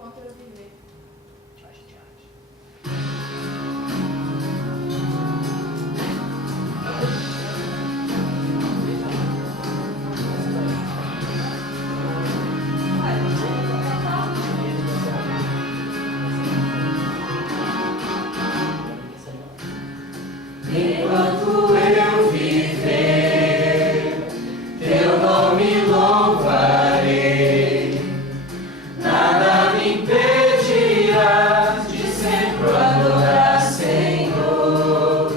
enquanto eu viver. Enquanto eu viver, teu nome louvarei. Nada me impedirá de sempre adorar, Senhor.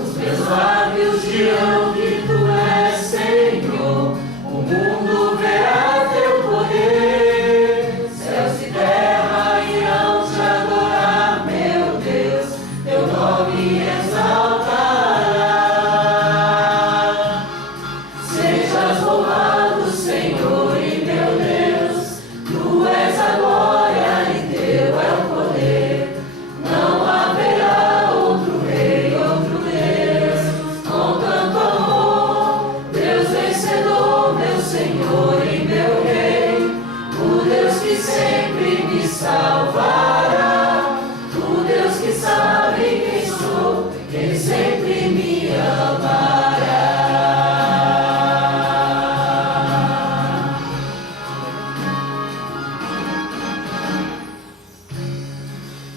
Os meus lábios dirão que tu és Senhor. O mundo verá teu poder. Céus e terra irão te adorar, meu Deus. Teu nome exaltará. Sejas louvado, Senhor e meu Deus. Tu és a glória e teu é o poder. Não haverá outro rei, outro Deus. Com tanto amor, Deus vencedor, meu Senhor e meu Rei. O Deus que sempre me salvará. O Deus que sabe quem sou, Ele sempre me amará.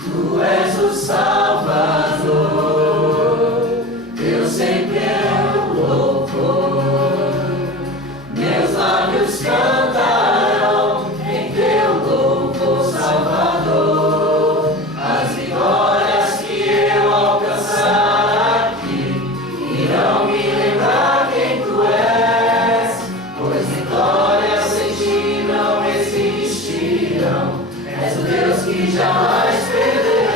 Tu és o Salvador, eu sempre amo louvor. Meus lábios cantarão em teu louvor, Salvador. As vitórias que eu alcançar aqui irão me lembrar quem tu és, pois vitórias sem ti não existirão. És o Deus que jamais perderá.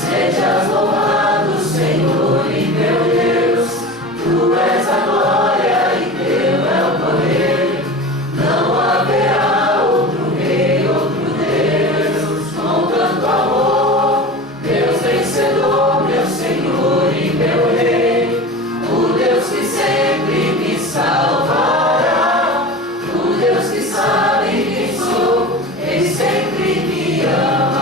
Sejas louvado, Senhor e meu Deus. Tu és a glória e teu é o poder. Não haverá outro rei, outro Deus. Com tanto amor, Deus vencedor, meu Senhor e meu Rei. O Deus que sempre me salvará. O Deus que sabe quem sou, Ele sempre me amará.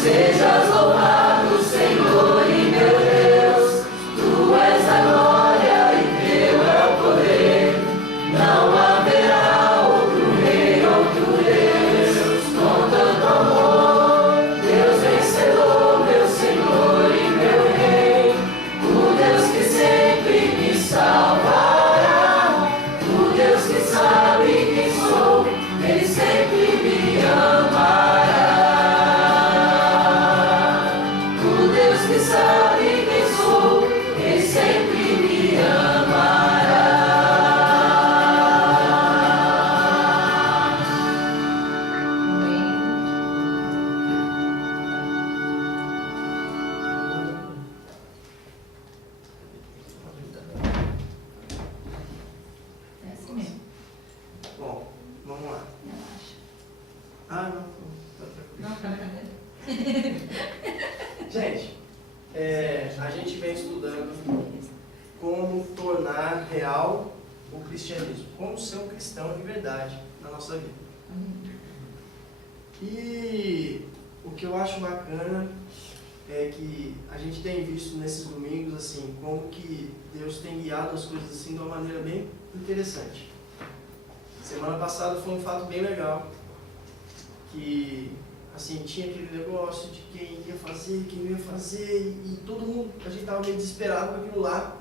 Sejas louvado, Senhor e meu Deus. Tu és a glória e teu é o poder. Não haverá outro rei, outro Deus. Com tanto amor, Deus vencedor, meu Senhor e meu Rei. O Deus que sempre me salvará. O Deus que sabe quem sou, Ele sempre me amará. O Deus que sabe quem sou, Ele sempre me amará. É assim mesmo. Bom, vamos lá. Relaxa. Ah, não. Tá tranquilo. Não, brincadeira. Gente, a gente vem estudando como tornar real o cristianismo, como ser um cristão de verdade na nossa vida. E o que eu acho bacana é que a gente tem visto nesses domingos assim, como que Deus tem guiado as coisas assim de uma maneira bem interessante. Semana passada foi um fato bem legal, que assim, tinha aquele negócio de quem ia fazer, quem não ia fazer, e todo mundo, a gente estava meio desesperado com aquilo lá,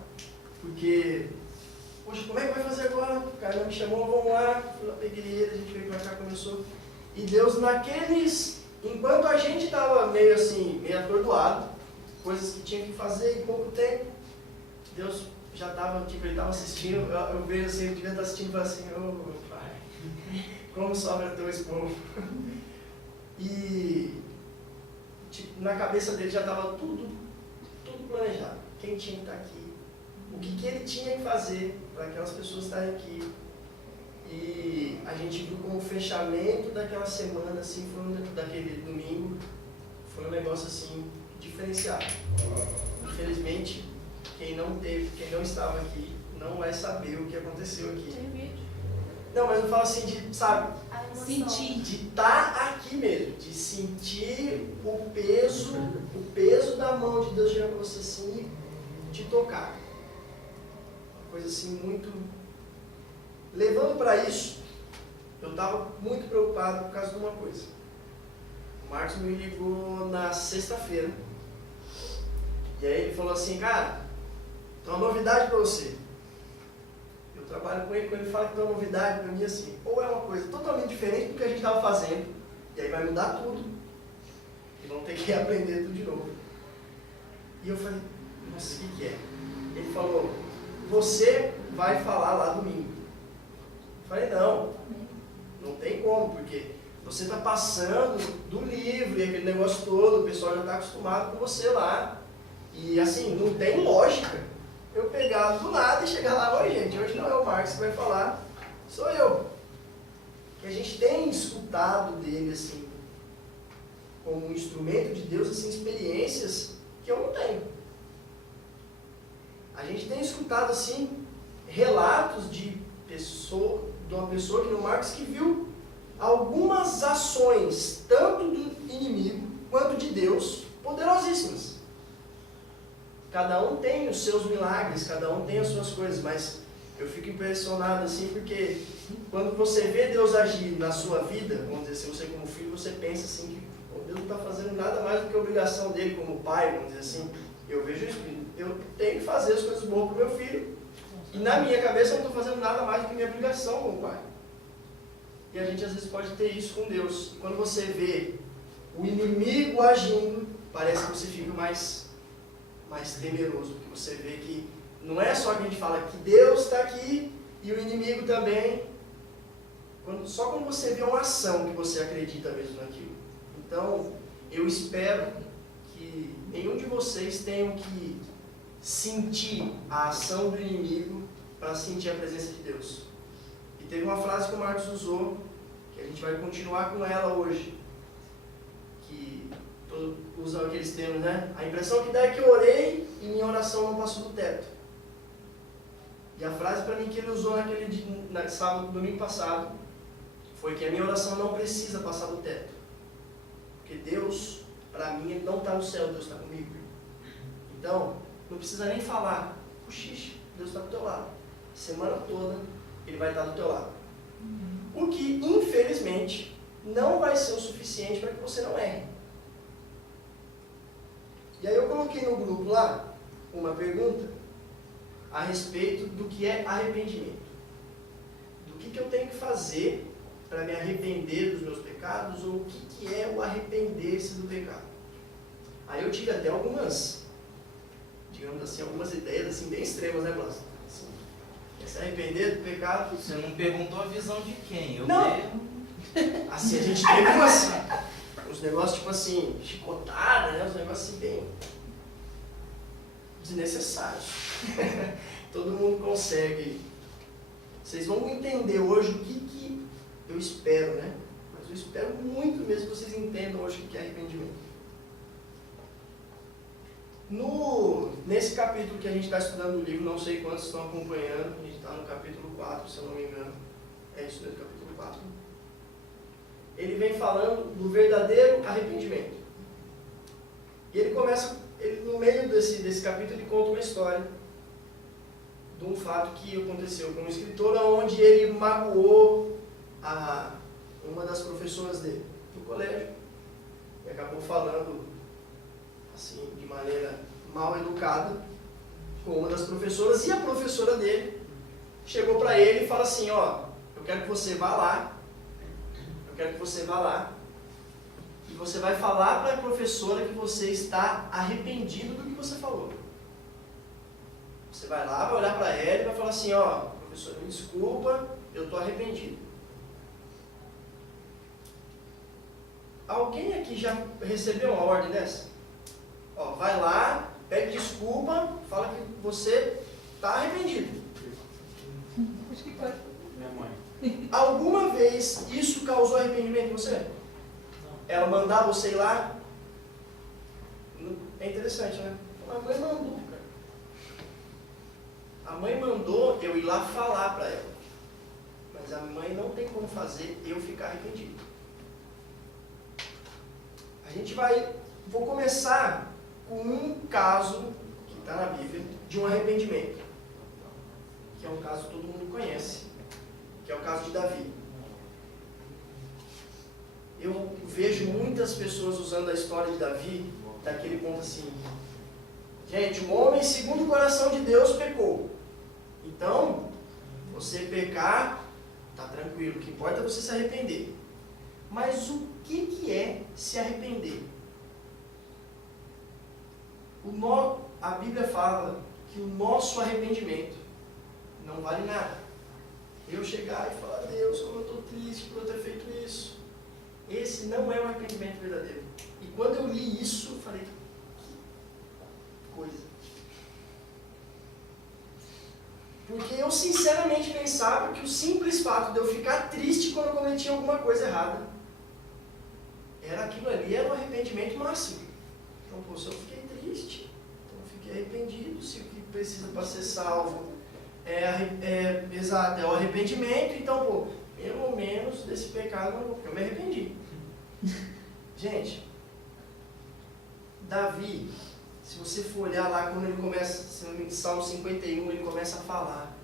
porque, poxa, como é que vai fazer agora? O cara me chamou, vamos lá, fui lá, peguei ele, a gente veio pra cá, começou. E Deus naqueles, enquanto a gente estava meio assim, meio atordoado, coisas que tinha que fazer em pouco tempo, Deus já estava, tipo, ele estava assistindo, eu vejo assim, ele devia estar assistindo e falar assim, ô pai, como sobra teu esposo. E tipo, na cabeça dele já estava tudo planejado. Quem tinha que estar aqui, o que ele tinha que fazer para aquelas pessoas estarem aqui. E a gente viu como o fechamento daquela semana, assim, daquele domingo, foi um negócio assim, diferenciado. Infelizmente, quem não estava aqui não vai saber o que aconteceu aqui. Tem vídeo. Não, mas eu falo assim de, sabe, A emoção. Sentir. de estar aqui mesmo, de sentir o peso da mão de Deus chegando pra você assim e te tocar. Uma coisa assim muito... Levando para isso, eu estava muito preocupado por causa de uma coisa. O Marcos me ligou na sexta-feira. E aí ele falou assim, cara, tem uma novidade para você. Eu trabalho com ele, quando ele fala que tem uma novidade para mim, assim, ou é uma coisa totalmente diferente do que a gente estava fazendo, e aí vai mudar tudo, e vão ter que aprender tudo de novo. E eu falei, nossa, o que é? Ele falou, você vai falar lá domingo. Eu falei, não tem como, porque você está passando do livro e aquele negócio todo, o pessoal já está acostumado com você lá. E assim, não tem lógica eu pegar do nada e chegar lá, oi gente, hoje não é o Marcos que vai falar, sou eu. Que a gente tem escutado dele, assim, como um instrumento de Deus, assim, experiências que eu não tenho. A gente tem escutado, assim, relatos de uma pessoa que no Marcos que viu algumas ações, tanto do inimigo quanto de Deus, poderosíssimas. Cada um tem os seus milagres, cada um tem as suas coisas, mas eu fico impressionado assim porque quando você vê Deus agir na sua vida, vamos dizer assim, você como filho, você pensa assim que Deus não está fazendo nada mais do que a obrigação dele como pai, vamos dizer assim. Eu vejo isso, eu tenho que fazer as coisas boas para o meu filho e na minha cabeça eu não estou fazendo nada mais do que minha obrigação como pai. E a gente às vezes pode ter isso com Deus. E quando você vê o inimigo agindo, parece que você fica mais temeroso, porque você vê que não é só que a gente fala que Deus está aqui e o inimigo também, só quando você vê uma ação que você acredita mesmo naquilo. Então, eu espero que nenhum de vocês tenham que sentir a ação do inimigo para sentir a presença de Deus. E teve uma frase que o Marcos usou, que a gente vai continuar com ela hoje, que usam aqueles termos, né? A impressão que dá é que eu orei e minha oração não passou do teto. E a frase para mim que ele usou domingo passado, foi que a minha oração não precisa passar do teto. Porque Deus, para mim, Ele não está no céu, Deus está comigo. Então, não precisa nem falar, cochiche, Deus está do teu lado. Semana toda, Ele vai estar do teu lado. O que, infelizmente, não vai ser o suficiente para que você não erre. E aí eu coloquei no grupo lá uma pergunta a respeito do que é arrependimento. Do que eu tenho que fazer para me arrepender dos meus pecados, ou o que é o arrepender-se do pecado. Aí eu tive até algumas, digamos assim, algumas ideias assim, bem extremas, né, Blas? Assim, se arrepender do pecado... Você não perguntou a visão de quem? Eu não! mesmo. Assim, a gente teve uns negócios tipo assim, chicotada, né? Uns negócios assim bem desnecessários. Todo mundo consegue. Vocês vão entender hoje o que eu espero, né? Mas eu espero muito mesmo que vocês entendam hoje o que é arrependimento. Nesse capítulo que a gente está estudando o livro, não sei quantos estão acompanhando, a gente está no capítulo 4, se eu não me engano. É isso mesmo, capítulo 4. Ele vem falando do verdadeiro arrependimento. E ele começa, no meio desse capítulo, ele conta uma história de um fato que aconteceu com um escritor, onde ele magoou uma das professoras dele do colégio. E acabou falando, assim, de maneira mal educada, com uma das professoras. E a professora dele chegou para ele e fala assim, ó, eu quero que você vá lá, e você vai falar para a professora que você está arrependido do que você falou. Você vai lá, vai olhar para ela e vai falar assim, ó, professora, me desculpa, eu estou arrependido. Alguém aqui já recebeu uma ordem dessa? Ó, vai lá, pede desculpa, fala que você está arrependido. Acho que pode. Minha mãe. Alguma vez isso causou arrependimento em você? Não. Ela mandar você ir lá? É interessante, né? A mãe mandou, cara. A mãe mandou eu ir lá falar para ela. Mas a mãe não tem como fazer eu ficar arrependido. Vou começar com um caso que está na Bíblia de um arrependimento, que é um caso que todo mundo conhece, que é o caso de Davi. Eu vejo muitas pessoas usando a história de Davi daquele ponto assim: gente, um homem segundo o coração de Deus pecou. Então, você pecar, tá tranquilo, o que importa é você se arrepender. Mas o que é se arrepender? A Bíblia fala que o nosso arrependimento não vale nada. Eu chegar e falar: Deus, como eu estou triste por eu ter feito isso. Esse não é o arrependimento verdadeiro. E quando eu li isso, eu falei: que coisa. Porque eu sinceramente pensava que o simples fato de eu ficar triste quando eu cometi alguma coisa errada, aquilo ali era o arrependimento máximo. Então, pô, se eu fiquei triste, então eu fiquei arrependido. Se o que precisa para ser salvo é o arrependimento, então, pô, pelo menos desse pecado eu me arrependi. Gente, Davi, se você for olhar lá, quando ele começa, em Salmo 51, ele começa a falar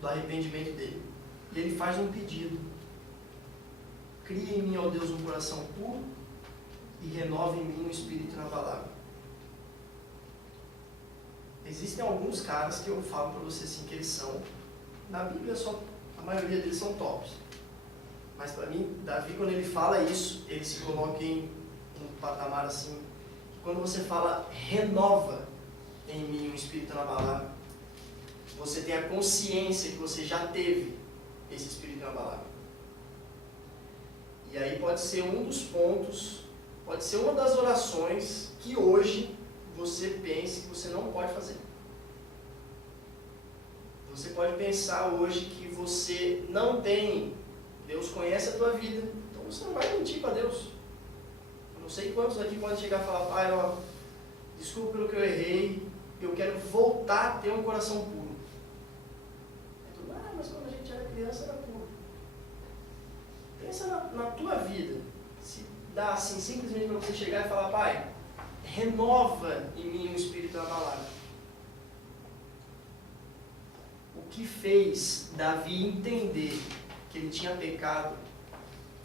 do arrependimento dele. E ele faz um pedido: cria em mim, ó Deus, um coração puro e renova em mim um espírito inabalável. Existem alguns caras que eu falo para você assim, que eles são, na Bíblia a maioria deles são tops. Mas para mim, Davi, quando ele fala isso, ele se coloca em um patamar assim, que quando você fala renova em mim um espírito inabalável, você tem a consciência que você já teve esse espírito inabalável. E aí pode ser um dos pontos, pode ser uma das orações que hoje você pense que você não pode fazer. Você pode pensar hoje que você não tem, Deus conhece a tua vida, então você não vai mentir para Deus. Eu não sei quantos aqui podem chegar e falar: pai, ó, desculpa pelo que eu errei, eu quero voltar a ter um coração puro. Mas quando a gente era criança era puro. Pensa na tua vida. Se dá assim, simplesmente para você chegar e falar: pai, renova em mim um espírito inabalável. O que fez Davi entender que ele tinha pecado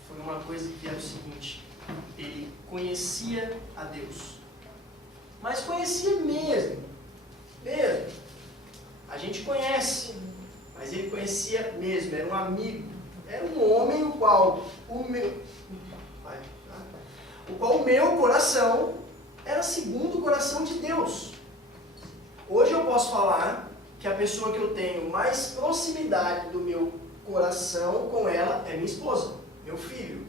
foi uma coisa que era o seguinte: ele conhecia a Deus, mas conhecia mesmo. A gente conhece, mas ele conhecia mesmo, era um amigo, era um homem o qual o meu coração era segundo o coração de Deus. Hoje eu posso falar que a pessoa que eu tenho mais proximidade do meu coração com ela é minha esposa, meu filho.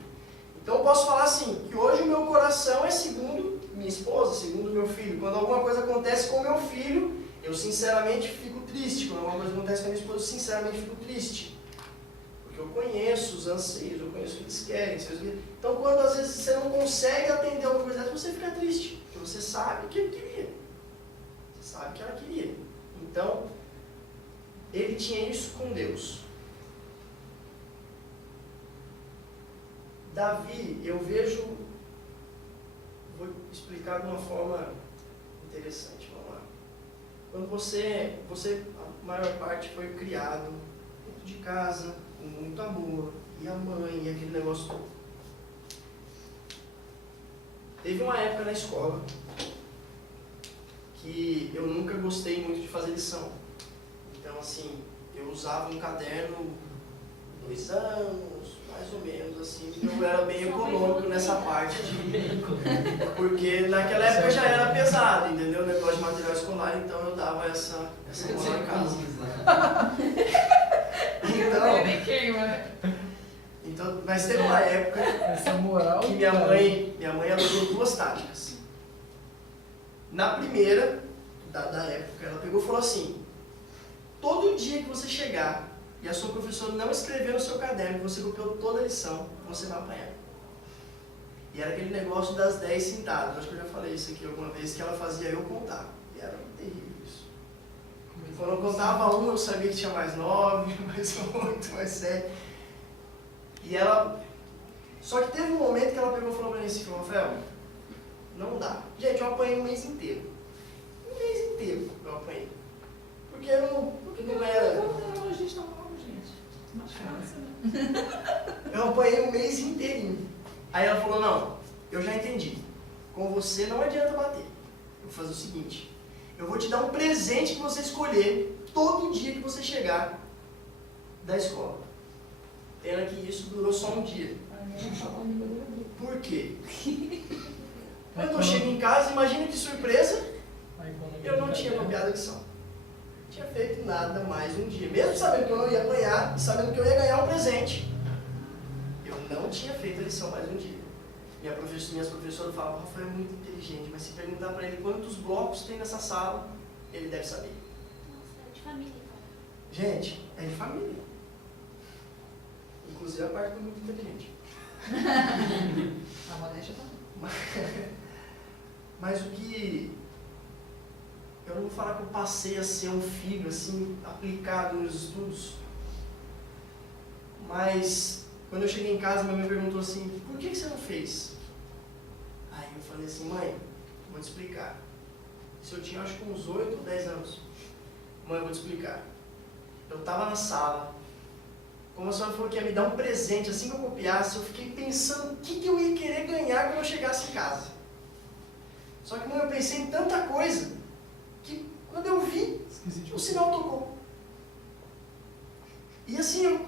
Então eu posso falar assim, que hoje o meu coração é segundo minha esposa, segundo meu filho. Quando alguma coisa acontece com meu filho, eu sinceramente fico triste. Quando alguma coisa acontece com a minha esposa, eu sinceramente fico triste. Porque eu conheço os anseios, eu conheço o que eles querem. Então quando às vezes você não consegue atender alguma coisa, você fica triste. Porque você sabe que ele queria. Você sabe que ela queria. Então, ele tinha isso com Deus. Davi, eu vejo, vou explicar de uma forma interessante, vamos lá. Quando você, a maior parte foi criado dentro de casa, com muito amor, e a mãe, e aquele negócio todo. Teve uma época na escola que eu nunca gostei muito de fazer lição. Então, assim, eu usava um caderno 2 anos, mais ou menos, assim, eu era bem econômico nessa parte porque naquela época já era pesado, entendeu? O negócio de material escolar, então eu dava essa moral em casa. Então, mas teve uma época Essa moral que minha mãe alugou 2 táticas. Na primeira, da época, ela pegou e falou assim: todo dia que você chegar e a sua professora não escreveu no seu caderno, você copiou toda a lição, você vai apanhar. E era aquele negócio das 10 sentadas. Acho que eu já falei isso aqui alguma vez, que ela fazia eu contar. E era terrível isso. Quando eu contava um, eu sabia que tinha mais 9, mais 8, mais 7. E ela... Só que teve um momento que ela pegou e falou pra mim assim, Rafael, não dá. Gente, eu apanhei um mês inteiro. Um mês inteiro eu apanhei. Porque eu não era... Vamos neurologista logo, gente. Mais fácil, né? Eu apanhei um mês inteirinho. Aí ela falou, não, eu já entendi. Com você não adianta bater. Eu vou fazer o seguinte, eu vou te dar um presente que você escolher todo dia que você chegar da escola. Pena que isso durou só um dia. Por quê? Quando eu chego em casa, imagina que surpresa, eu não tinha copiado a lição. Não tinha feito nada mais um dia. Mesmo sabendo que eu não ia apanhar e sabendo que eu ia ganhar um presente, eu não tinha feito a lição mais um dia. Minhas professoras falavam, Rafael é muito inteligente, mas se perguntar para ele quantos blocos tem nessa sala, ele deve saber. Nossa, é de família. Gente, é de família. Inclusive a parte do muito inteligente. A modéstia também. Mas o que... Eu não vou falar que eu passei a ser um filho, assim, aplicado nos estudos. Mas, quando eu cheguei em casa, minha mãe perguntou assim, por que você não fez? Aí eu falei assim, mãe, vou te explicar. Isso eu tinha, acho que uns 8 ou 10 anos. Mãe, eu vou te explicar. Eu estava na sala, como a senhora falou que ia me dar um presente assim que eu copiasse, eu fiquei pensando o que eu ia querer ganhar quando eu chegasse em casa. Só que, mãe, eu pensei em tanta coisa, que quando eu vi, o sinal tocou. E assim,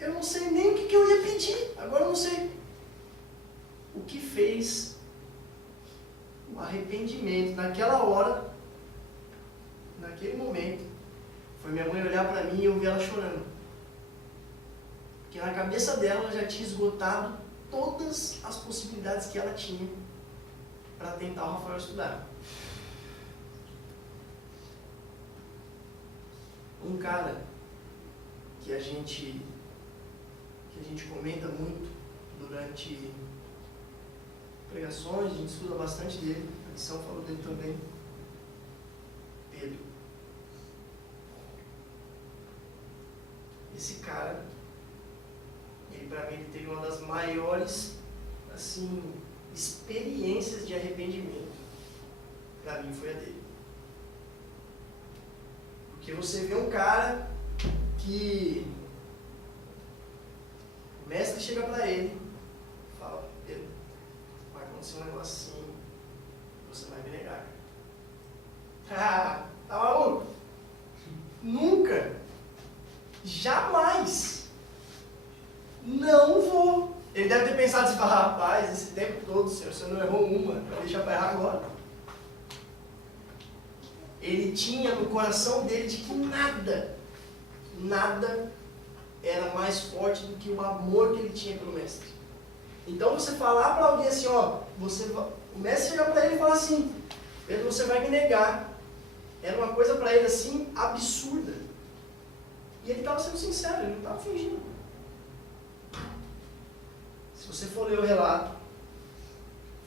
eu não sei nem o que eu ia pedir, agora eu não sei. O que fez o arrependimento naquela hora, naquele momento, foi minha mãe olhar para mim e eu ver ela chorando. Porque na cabeça dela ela já tinha esgotado todas as possibilidades que ela tinha para tentar o Rafael estudar. Um cara que a gente comenta muito durante pregações, a gente estuda bastante dele, a lição falou dele também, Pedro. Esse cara, ele para mim ele teve uma das maiores, assim, experiências de arrependimento. Para mim foi a dele. Porque você vê um cara que o mestre chega para ele e fala, Pedro, vai acontecer um negócio assim, você vai me negar. Ah, tá maluco? Nunca, jamais, não vou. Ele deve ter pensado assim, rapaz, esse tempo todo, senhor, você não errou uma, vai deixar para errar agora. Ele tinha no coração dele de que nada era mais forte do que o amor que ele tinha pelo mestre. Então você falar para alguém assim, ó, o mestre chegar para ele e falar assim, Pedro, você vai me negar. Era uma coisa para ele assim, absurda. E ele estava sendo sincero, ele não estava fingindo. Se você for ler o relato,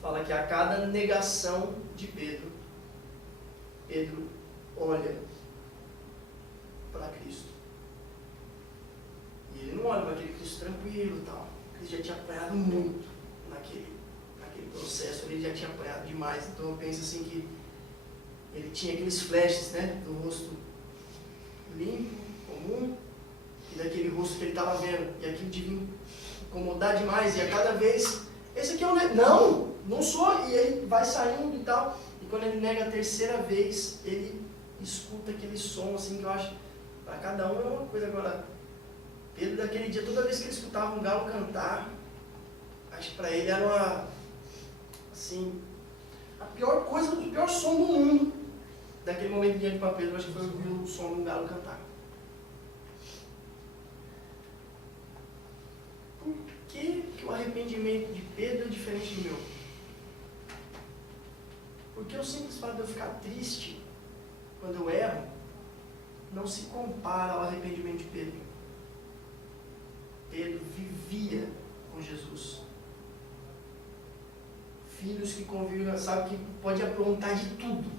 fala que a cada negação de Pedro olha para Cristo. E ele não olha para aquele Cristo tranquilo e tal. Ele já tinha apanhado muito naquele processo, ele já tinha apanhado demais. Então eu penso assim que ele tinha aqueles flashes, né, do rosto limpo, comum, e daquele rosto que ele estava vendo. E aquilo devia incomodar demais. E a cada vez, esse aqui é o não sou. E ele vai saindo e tal. E quando ele nega a terceira vez, ele escuta aquele som assim que eu acho, para cada um é uma coisa. Agora, Pedro daquele dia, toda vez que ele escutava um galo cantar, acho que para ele era uma, assim, a pior coisa, o pior som do mundo. Daquele momento diante para Pedro, acho que foi ouvir o som de um galo cantar. Por que o arrependimento de Pedro é diferente do meu? Porque o simples fato de eu ficar triste quando eu erro não se compara ao arrependimento de Pedro. Pedro vivia com Jesus. Filhos que convivem, sabe que pode aprontar de tudo.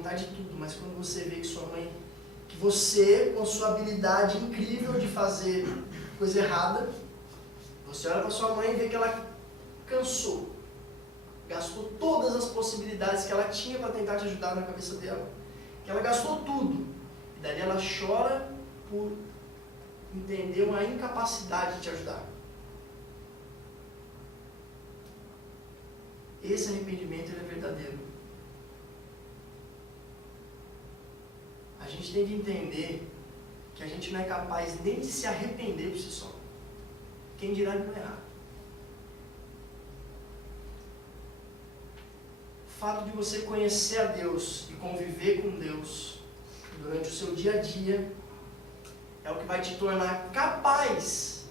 vontade de tudo, mas quando você vê que sua mãe, que você, com a sua habilidade incrível de fazer coisa errada, você olha para sua mãe e vê que ela cansou, gastou todas as possibilidades que ela tinha para tentar te ajudar na cabeça dela, que ela gastou tudo, e daí ela chora por entender uma incapacidade de te ajudar. Esse arrependimento ele é verdadeiro. A gente tem que entender que a gente não é capaz nem de se arrepender por si só. Quem dirá que não errar? O fato de você conhecer a Deus e conviver com Deus durante o seu dia a dia é o que vai te tornar capaz,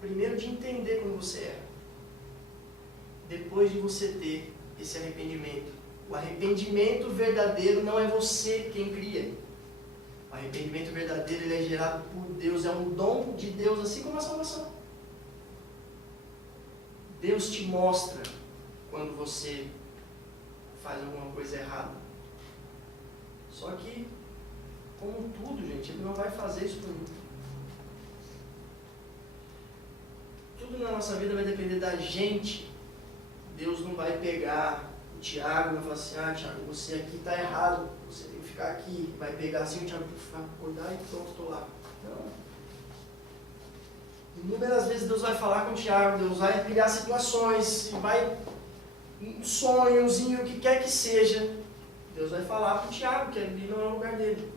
primeiro, de entender quando você erra. Depois de você ter esse arrependimento. O arrependimento verdadeiro não é você quem cria. O arrependimento verdadeiro ele é gerado por Deus, é um dom de Deus, assim como a salvação. Deus te mostra quando você faz alguma coisa errada. Só que, como tudo, gente, Ele não vai fazer isso por mim. Tudo na nossa vida vai depender da gente. Deus não vai pegar o Tiago e vai falar assim, Tiago, você aqui está errado, você tem que ficar aqui. Vai pegar assim, o Tiago vai acordar e pronto, estou lá. Não. Inúmeras vezes Deus vai falar com o Tiago, Deus vai criar situações, vai em sonhos, em o que quer que seja. Deus vai falar com o Tiago, que ali não é o lugar dele.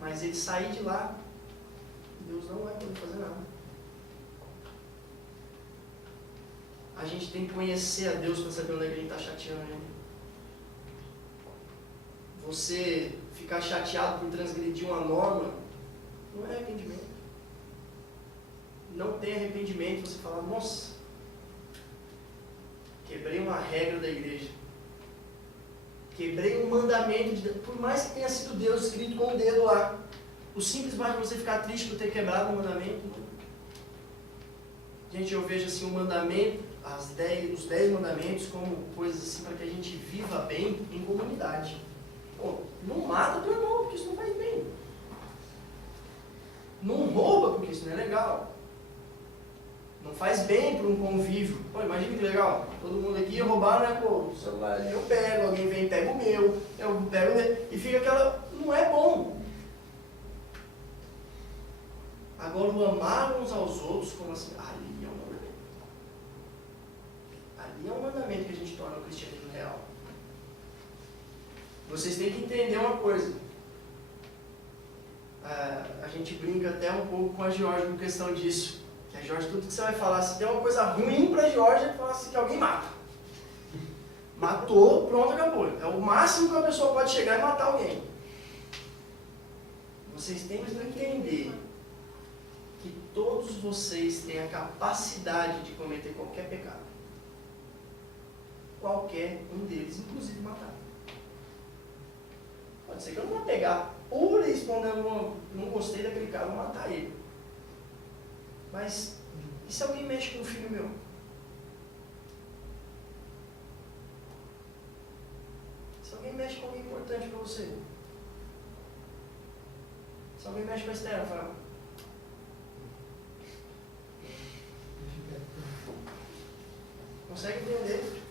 Mas ele sair de lá, Deus não vai poder fazer nada. A gente tem que conhecer a Deus para saber onde é que a gente está chateando Ele. Você ficar chateado por transgredir uma norma, não é arrependimento. Não tem arrependimento você falar, nossa, quebrei uma regra da igreja. Quebrei um mandamento de Deus. Por mais que tenha sido Deus escrito com o dedo lá. O simples basta você ficar triste por ter quebrado um mandamento. Gente, eu vejo assim o mandamento, os 10 mandamentos como coisas assim para que a gente viva bem em comunidade. Pô, não mata teu irmão, porque isso não faz bem. Não rouba, porque isso não é legal. Não faz bem para um convívio. Pô, imagina que legal. Todo mundo aqui ia roubar, né? Pô, o celular ali eu pego, alguém vem e pega o meu, eu pego o meu, e fica aquela... Não é bom. Agora, o amar uns aos outros, como assim? Ali é um mandamento. Ali é um mandamento que a gente torna o cristianismo real. Vocês têm que entender uma coisa. A gente brinca até um pouco com a Georgia com questão disso. Que a Georgia, tudo que você vai falar, se tem uma coisa ruim para a Georgia, fala assim que alguém mata. Matou, pronto, acabou. É o máximo que uma pessoa pode chegar e matar alguém. Vocês têm que entender que todos vocês têm a capacidade de cometer qualquer pecado. Qualquer um deles, inclusive matar. Pode ser que eu não vou pegar pura e espontânea, não gostei daquele cara, vou matar ele. Mas, e se alguém mexe com um filho meu? Se alguém mexe com alguém importante para você? Se alguém mexe com a Esther, fala. Consegue entender?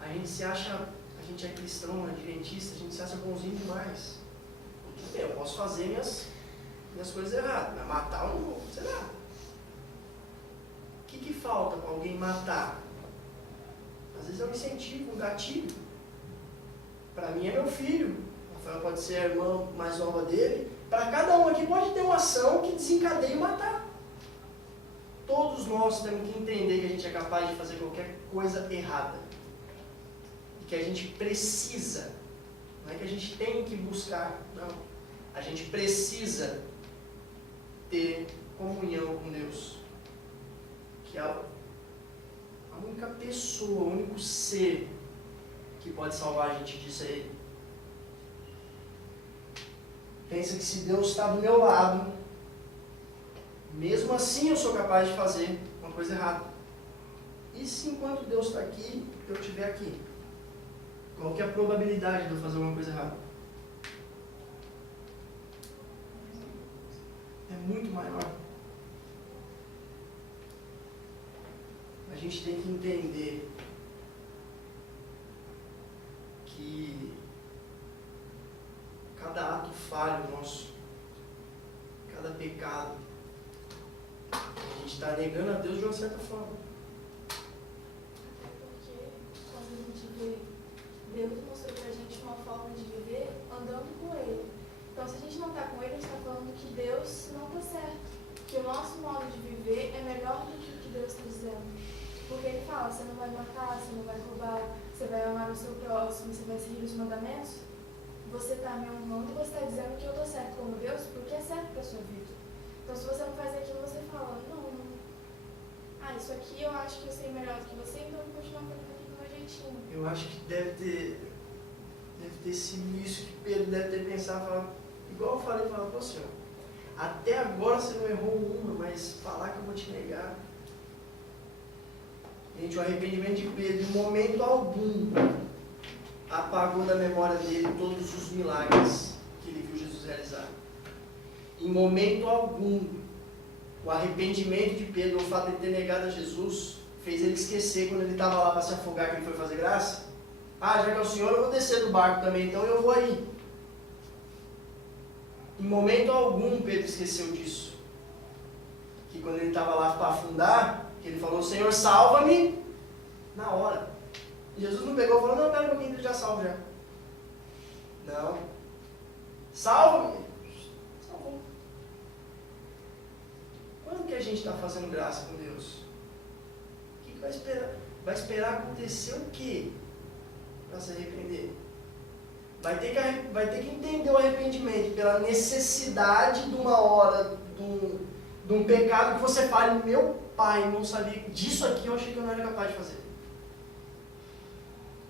A gente se acha, a gente é cristão, adventista, a gente se acha bonzinho demais. Tudo bem, eu posso fazer minhas coisas erradas, mas matar eu não vou, sei lá. O que falta para alguém matar? Às vezes é um incentivo, um gatilho. Para mim é meu filho, Rafael pode ser a irmã mais nova dele. Para cada um aqui pode ter uma ação que desencadeie o matar. Todos nós temos que entender que a gente é capaz de fazer qualquer coisa errada. E que a gente precisa, não é que a gente tem que buscar, não. A gente precisa ter comunhão com Deus. Que é a única pessoa, o único ser que pode salvar a gente disso é Ele. Pensa que se Deus está do meu lado, mesmo assim eu sou capaz de fazer uma coisa errada. E se enquanto Deus está aqui, eu estiver aqui? Qual que é a probabilidade de eu fazer alguma coisa errada? É muito maior. A gente tem que entender que cada ato falho nosso, cada pecado, a gente está negando a Deus de uma certa forma. Até porque quando a gente vê, Deus mostrou pra gente uma forma de viver andando com Ele. Então, se a gente não está com Ele, a gente está falando que Deus não está certo. Que o nosso modo de viver é melhor do que o que Deus está dizendo. Porque Ele fala, você não vai matar, você não vai roubar, você vai amar o seu próximo, você vai seguir os mandamentos. Você está me honrando, você está dizendo que eu estou certo como Deus, porque é certo para a sua vida. Então, se você não faz aquilo, você fala, não. Ah, isso aqui eu acho que eu sei melhor do que você, então eu vou continuar fazendo aqui do meu jeitinho. Eu acho que deve ter sido isso que Pedro deve ter pensado, falar, igual eu falei, falar, pô, Senhor, até agora você não errou uma, mas falar que eu vou te negar. Gente, o arrependimento de Pedro, em momento algum, apagou da memória dele todos os milagres que ele viu Jesus realizar. Em momento algum, o arrependimento de Pedro, o fato de ter negado a Jesus, fez ele esquecer quando ele estava lá para se afogar que ele foi fazer graça. Ah, já que é o Senhor, eu vou descer do barco também, então eu vou aí. Em momento algum, Pedro esqueceu disso. Que quando ele estava lá para afundar, que ele falou, Senhor, salva-me, na hora. E Jesus não pegou e falou, não, pera um pouquinho, ele já salva já. Não. Salva-me. Salvou. Quando que a gente está fazendo graça com Deus? O que vai esperar? Vai esperar acontecer o quê? Para se arrepender? Vai ter que entender o arrependimento pela necessidade de uma hora, de um pecado que você fale, meu pai, não sabia disso aqui, eu achei que eu não era capaz de fazer.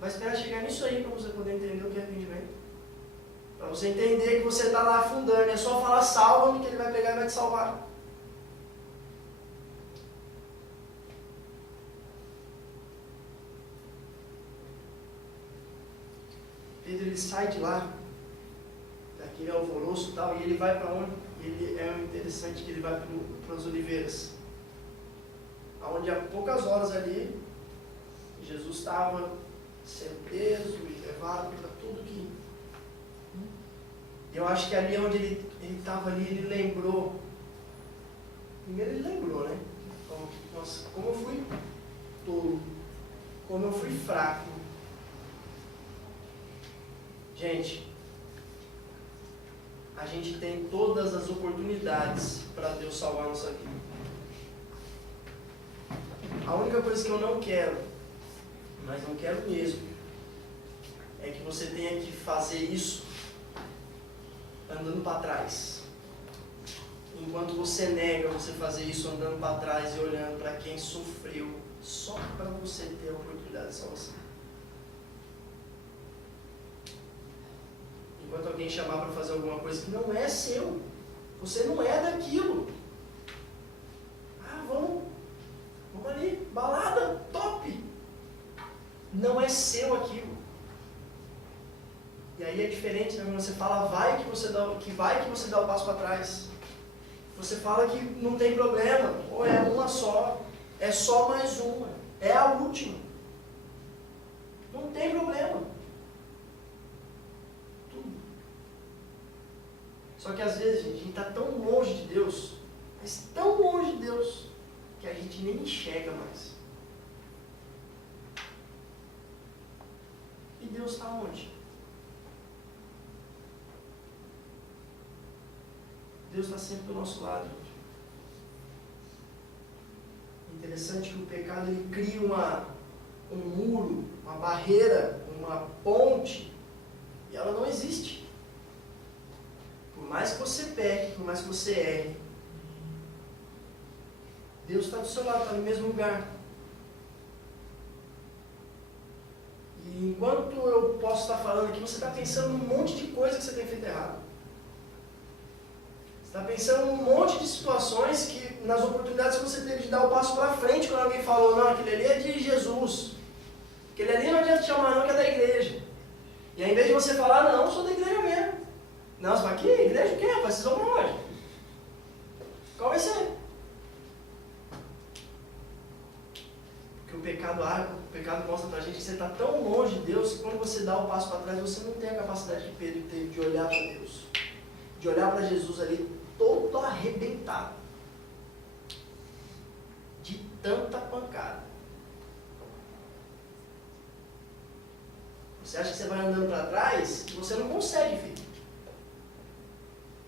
Vai esperar chegar nisso aí para você poder entender o que é arrependimento. Para você entender que você está lá afundando, é só falar salva-me que ele vai pegar e vai te salvar. Pedro ele sai de lá, daquele alvoroço e tal, e ele vai para onde? Ele é interessante que ele vai para as oliveiras, onde há poucas horas ali, Jesus estava sendo preso e levado para tudo que... Eu acho que ali onde ele estava ali, ele lembrou, primeiro ele lembrou, né? Nossa, como eu fui tolo, como eu fui fraco. Gente, a gente tem todas as oportunidades para Deus salvar a nossa vida. A única coisa que eu não quero, mas não quero mesmo, é que você tenha que fazer isso andando para trás. Enquanto você nega você fazer isso andando para trás e olhando para quem sofreu, só para você ter a oportunidade de salvação. Enquanto alguém chamar para fazer alguma coisa que não é seu, você não é daquilo. Ah, vamos ali, balada, top. Não é seu aquilo. E aí é diferente, né? Quando você fala vai que você dá o passo para trás. Você fala que não tem problema, ou é uma só, é só mais uma, é a última. Não tem problema. Só que às vezes, gente, a gente está tão longe de Deus, mas tão longe de Deus, que a gente nem enxerga mais. E Deus está onde? Deus está sempre do nosso lado, gente. Interessante que o pecado ele cria um muro, uma barreira, uma ponte, e ela não existe. Por mais que você peque, por mais que você erre, Deus está do seu lado, está no mesmo lugar. E enquanto eu posso estar falando aqui, você está pensando num monte de coisa que você tem feito errado. Você está pensando num monte de situações que, nas oportunidades que você teve de dar o passo para frente, quando alguém falou, não, aquele ali é de Jesus. Aquele ali não adianta te chamar não, que é da igreja. E aí, em vez de você falar, não, eu sou da igreja mesmo. Não, você fala, que igreja o quê, rapaz? Vocês vão pra onde? Qual vai ser? Porque o pecado mostra pra gente que você está tão longe de Deus que quando você dá o passo para trás, você não tem a capacidade que Pedro teve de olhar para Deus. De olhar para Jesus ali todo arrebentado. De tanta pancada. Você acha que você vai andando para trás e você não consegue, filho.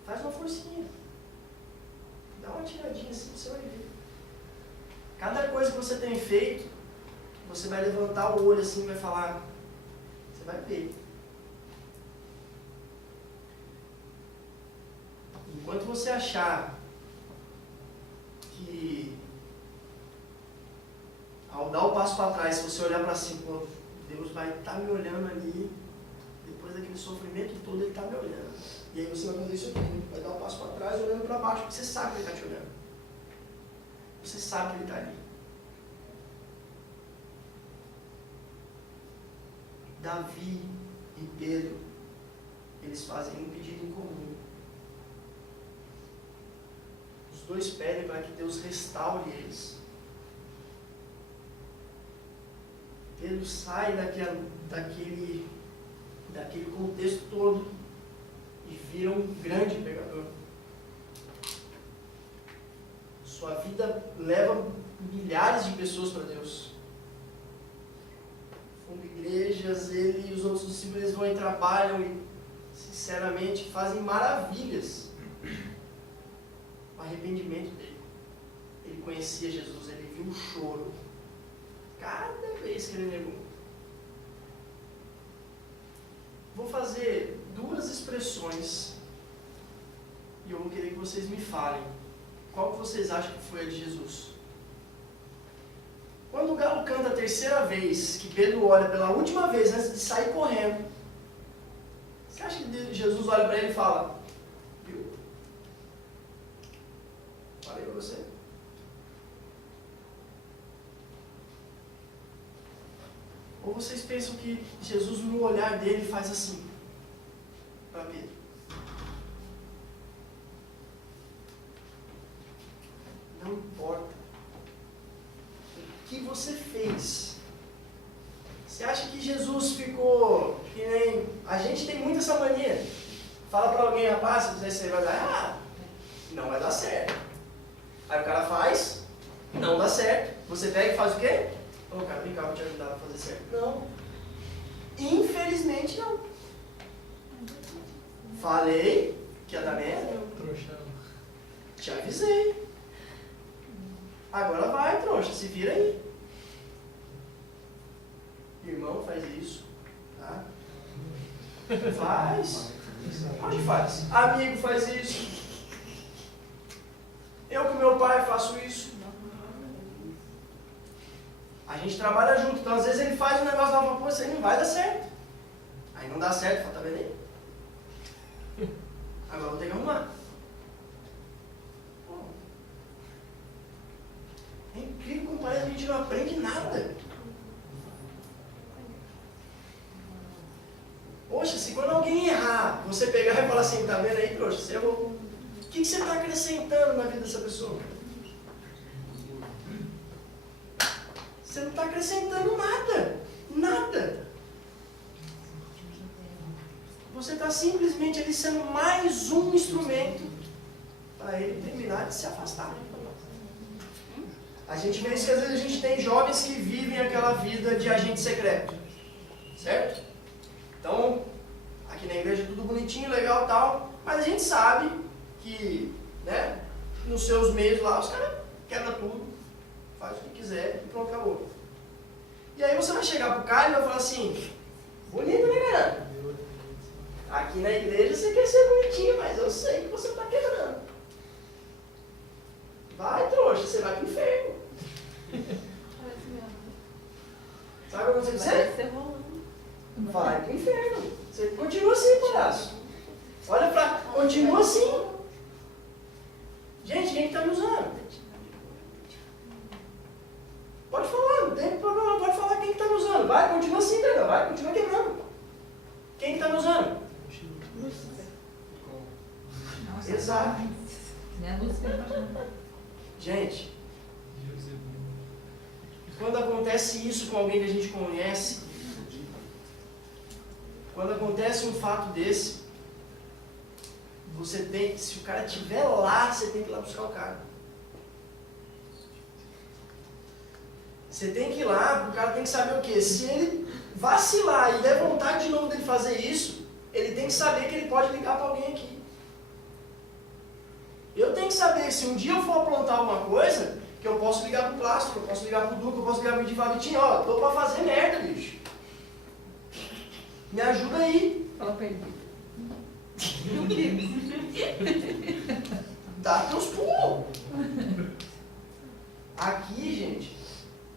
Faz uma forcinha. Dá uma tiradinha assim, você vai ver. Cada coisa que você tem feito, você vai levantar o olho assim e vai falar, você vai ver. Enquanto você achar que ao dar o passo para trás, se você olhar para cima, pô, Deus vai estar me olhando ali, depois daquele sofrimento todo, Ele está me olhando. E aí você vai fazer isso aqui, vai dar o passo para trás olhando para baixo, porque você sabe que Ele está te olhando. Você sabe que Ele está ali. Davi e Pedro, eles fazem um pedido em comum. Os dois pedem para que Deus restaure eles. Pedro sai daquele contexto todo e vira um grande pregador. Sua vida leva milhares de pessoas para Deus. Como igrejas, ele e os outros discípulos eles vão e trabalham e, sinceramente, fazem maravilhas. O arrependimento dele. Ele conhecia Jesus, ele viu o choro. Cada vez que ele negou. Vou fazer duas expressões e eu vou querer que vocês me falem. Qual que vocês acham que foi a de Jesus? Quando o galo canta a terceira vez, que Pedro olha pela última vez antes de sair correndo, você acha que Jesus olha para ele e fala, viu? Falei para você. Ou vocês pensam que Jesus no olhar dele faz assim, para Pedro? Não importa o que você fez. Você acha que Jesus ficou que nem... A gente tem muito essa mania. Fala para alguém, rapaz, se fizer isso aí vai dar errado. Não vai dar certo. Aí o cara faz, não dá certo. Você pega e faz o quê? Ô, cara, vem cá, vou te ajudar a fazer certo. Não. Infelizmente, não. Falei que ia dar merda. Te avisei. Agora vai, trouxa, se vira aí. Irmão faz isso, tá? Faz. Onde faz? Amigo faz isso. Eu com meu pai faço isso. A gente trabalha junto, então às vezes ele faz um negócio lá, pô, isso aí não vai dar certo. Aí não dá certo, fala, tá vendo aí? Agora eu vou ter que arrumar. Pô. É incrível como parece que a gente não aprende nada. Poxa, se quando alguém errar, você pegar e falar assim, tá vendo aí, trouxa, você errou. O que você está acrescentando na vida dessa pessoa? Você não está acrescentando nada. Nada. Você está simplesmente ali sendo mais um instrumento para ele terminar de se afastar. A gente vê isso que às vezes a gente tem jovens que vivem aquela vida de agente secreto. Certo? Então, aqui na igreja tudo bonitinho, legal e tal, mas a gente sabe que, né, nos seus meios lá, os caras quebram tudo, faz o que quiser e pronto, acabou. E aí você vai chegar pro cara e vai falar assim, bonito, né, cara? Aqui na igreja você quer ser bonitinho, mas eu sei que você está quebrando. Vai, trouxa, você vai pro inferno. Sabe o que você dizer? Vai pro inferno. Você continua assim, palhaço. Olha pra... Continua assim. Gente, quem está me usando? Pode falar, não tem problema, pode falar quem está me usando. Vai, continua assim, entendeu? Vai, continua quebrando. Quem Né, Lúcia? Gente, quando acontece isso com alguém que a gente conhece, quando acontece um fato desse, você tem, se o cara estiver lá, você tem que ir lá buscar o cara. Você tem que ir lá, o cara tem que saber o quê? Se ele vacilar e der vontade de novo dele fazer isso, ele tem que saber que ele pode ligar para alguém aqui. Eu tenho que saber, se um dia eu for aprontar alguma coisa, que eu posso ligar pro Plástico, eu posso ligar pro Duca, eu posso ligar pro Edivar Vitinho, ó, tô pra fazer merda, bicho. Me ajuda aí. Fala pra ele. Dá teus pulos. Aqui, gente,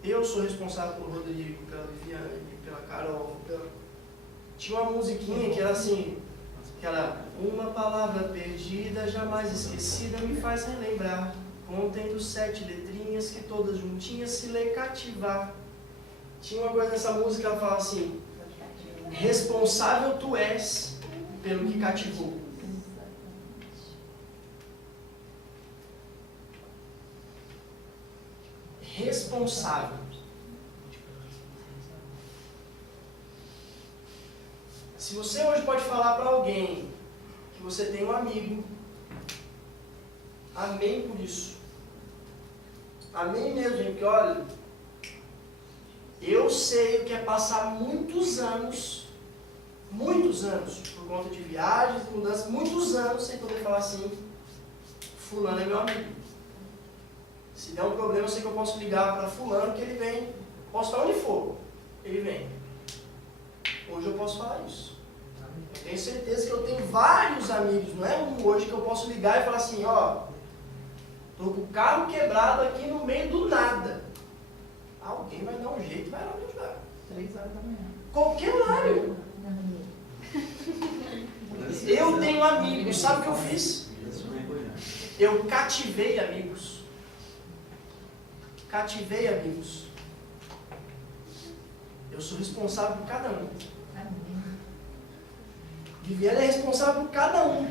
eu sou responsável pelo Rodrigo, pela Viviane, pela Carol, Tinha uma musiquinha que era assim, que era uma palavra perdida, jamais esquecida, me faz relembrar. Contendo 7 letrinhas que todas juntinhas se lê cativar. Tinha uma coisa nessa música, ela fala assim: responsável tu és pelo que cativou. Responsável. Se você hoje pode falar para alguém que você tem um amigo, amém por isso. Amém mesmo, gente, porque olha, eu sei o que é passar muitos anos, por conta de viagens, mudanças, muitos anos sem poder falar assim, fulano é meu amigo. Se der um problema, eu sei que eu posso ligar para fulano que ele vem, posso estar onde for, ele vem. Hoje eu posso falar isso. Eu tenho certeza que eu tenho vários amigos, não é um hoje que eu posso ligar e falar assim, ó, tô com o carro quebrado aqui no meio do nada. Alguém vai dar um jeito e vai lá me ajudar. 3 horas da manhã. Qualquer horário. Eu tenho amigos, sabe o que eu fiz? Eu cativei amigos. Cativei amigos. Eu sou responsável por cada um. Viviane é responsável por cada um.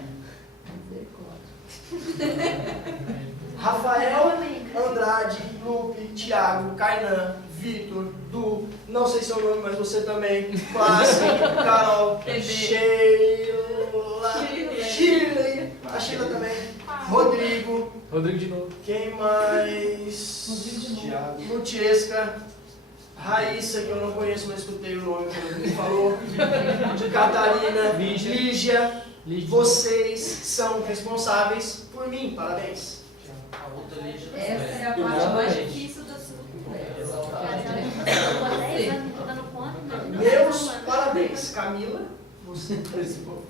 Rafael, Andrade, Lupe, Thiago, Kainan, Vitor, Du, não sei seu nome, mas você também, Clássico, Carol, Sheila, Shirley, a Sheila também, Rodrigo Rodrigo de novo. Quem mais? Rodrigo de novo. Thiago. Lutiesca, Raíssa, que eu não conheço, mas escutei o nome que ele falou, Catarina, Lígia, vocês são responsáveis por mim, parabéns. A outra Lígia Essa é a também. parte mais difícil da sua Meus parabéns, Camila, você participou.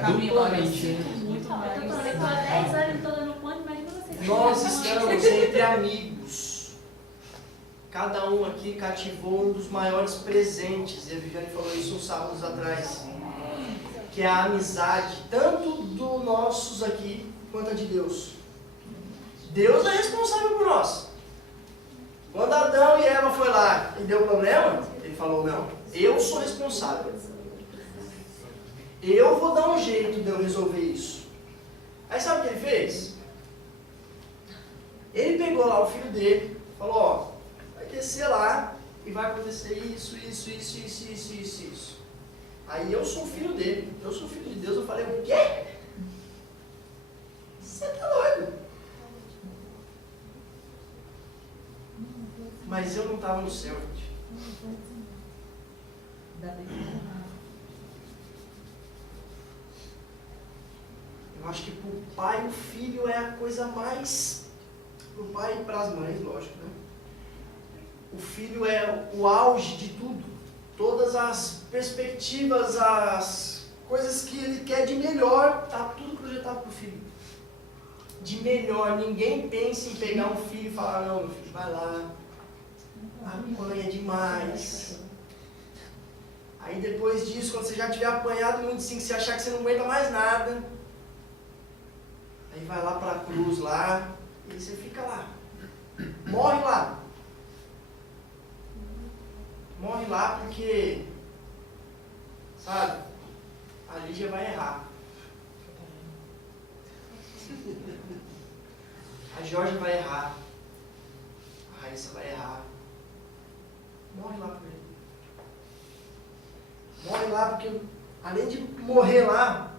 Camila, olha, Duplamente. muito Eu mais. tô falando que eu há 10 anos não tô dando conta, imagina vocês. Nós estamos entre amigos. Cada um aqui cativou um dos maiores presentes, e a Viviane falou isso uns sábados atrás, que é a amizade, tanto dos nossos aqui, quanto a de Deus. Deus é responsável por nós. Quando Adão e Eva foi lá e deu problema, ele falou, não, eu sou responsável. Eu vou dar um jeito de eu resolver isso. Aí sabe o que ele fez? Ele pegou lá o filho dele, falou, ó, vai descer lá e vai acontecer isso. Aí eu sou filho dele, eu sou filho de Deus, eu falei, o quê? Você tá doido? Mas eu não estava no céu, gente. Eu acho que para o pai o filho é a coisa mais... Para o pai e para as mães, lógico, né? O filho é o auge de tudo. Todas as perspectivas, as coisas que ele quer de melhor, está tudo projetado para o filho. De melhor, ninguém pensa em pegar um filho e falar, não, meu filho, vai lá, apanha demais. Aí depois disso, quando você já tiver apanhado muito assim, que você achar que você não aguenta mais nada, aí vai lá para a cruz lá, e você fica lá. Morre lá. Morre lá porque, sabe, a Lígia vai errar. A Georgia vai errar. A Raíssa vai errar. Morre lá por ele. Morre lá porque, além de morrer lá,